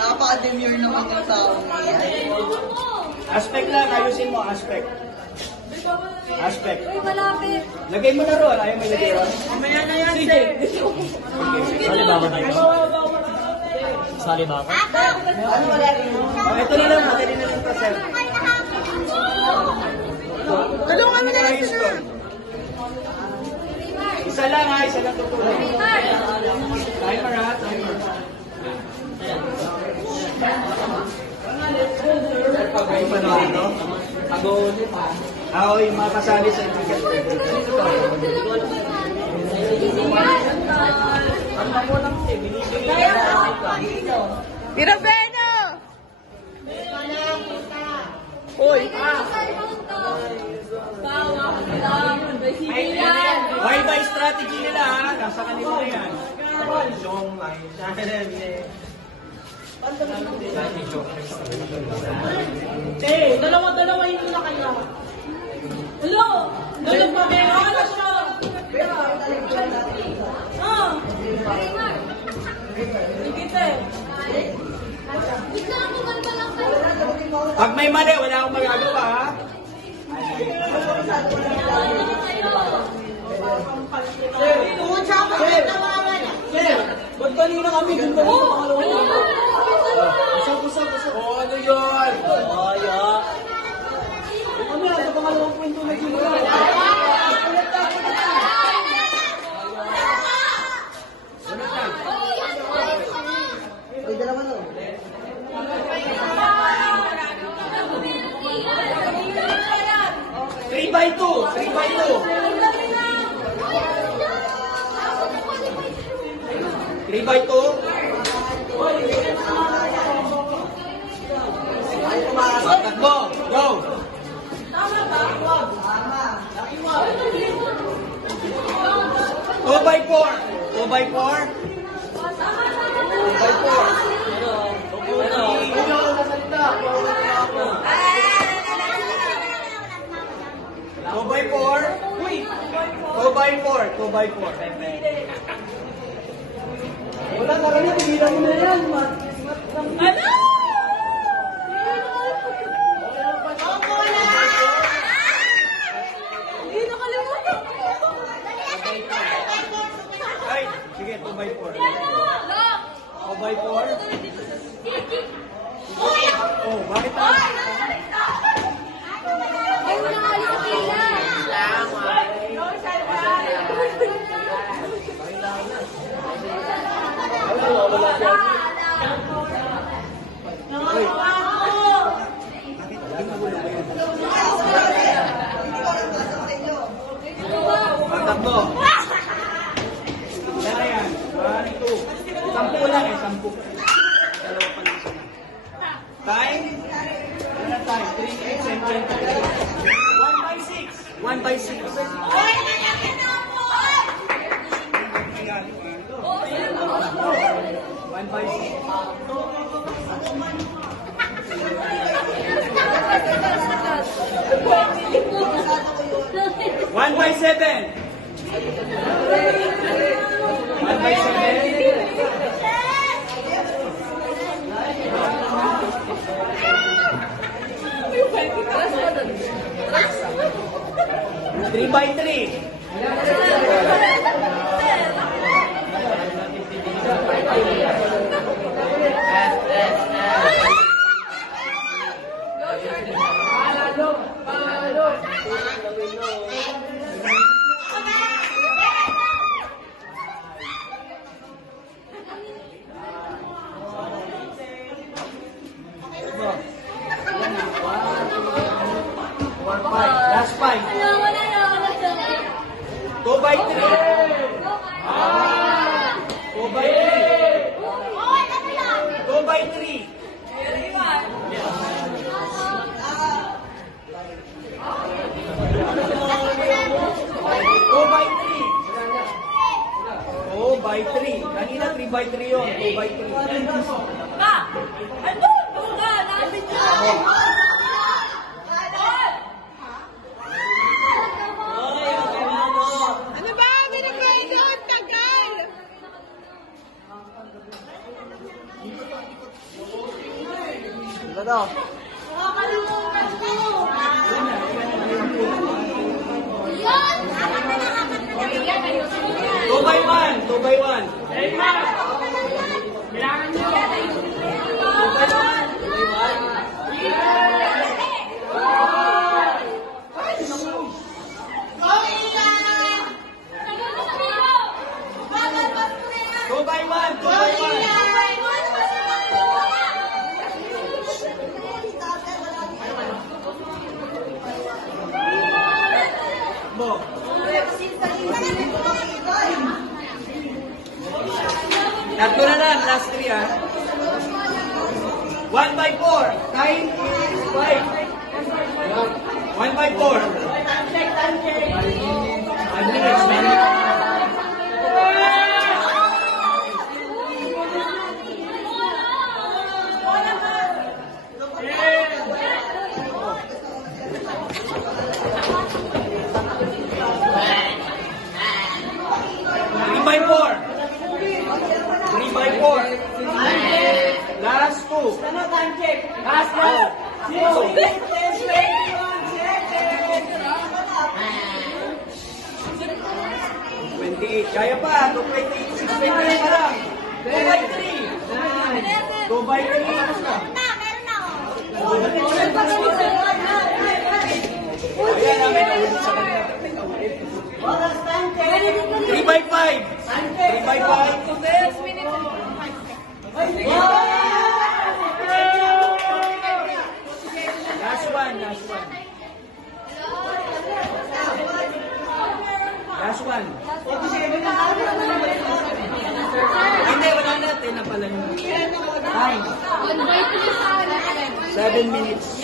Napaka-demure naman yung tao niya. Aspect lang, ayusin mo, aspect. Aspect. Uy, malapit. Lagay mo na ron, ayaw mo ilagay ron. Mamaya na yan, sir. Sali ba ako tayo? Sali ba ako? Ano wala rin? Oh, ito na lang, madali na lang ito, sir. Tulungan mo na lang, sir. Isa lang ha, isa lang tutulong. Timer ha, timer. Pag-ay pa na ito. Pag-ulit ha. Ako yung mga kasali sa ipigat. Ang ako lang siya, binibigay na. Pirapeno! Uy! Bye-bye strategy nila ha, nasa kanila na yan. Dalawa yun muna kayo. Hello! Dalawa pa kayo. Ano siya? Pag may mali, wala akong magagawa ha. Sir, ba't kanina kami dun ba yung pangalawa yun? Usap. O ano yun? Kaya. Ano yan, sa pangalawang kwento na dito. Uy, dalawa no. Three by two. 3 by 2. Takbo. Go. 2 by 4. 2 by 4. 2 by 4. 2 by 4. 2 by 4. Wala na rin, tigilan mo na yan. Ano? Hindi nakalimutan ko. Ay, sige, 2 by 4. 2 by 4. Oh, bakit na? Ay, wala nga ulit sa pila. Takbo. Wala yan. 1, 2. 10 lang eh, 10. Dalawa pa lang isa. Time? Wala time. 3, 8, 10, 20. 1 by 6. 1 by 6. 1 by 6. 1 by 7. 1 by 7. 3 by 3. Last 5. 2 by 3. 2 by 3. 2 by 3. 2 by 3. Kanina 3 by 3 yun. 2 by 3. Pa! Ano? Buka! Nabit ka! Ano ba? Binabay doon! Tagal! Ito daw. Nakakalimutan ko. 2 by 1. 2 by 1. Two by one. 2 by 1. Bo. Tatlo na lang, last 3 ah. 1 by 4. Time is 5. 1 by 4. 5 minutes, man. By 4. 3 by 4. Last 2. Last 28. Kaya pa. 228. 6 by 3 pa lang. 2 by 3. 2 by 3. Tapos na. Ayan namin ang sa kanila. 3 by 5. 3 by 5. Last one. Last one. Hindi, wala natin na pala yung time. 7 minutes.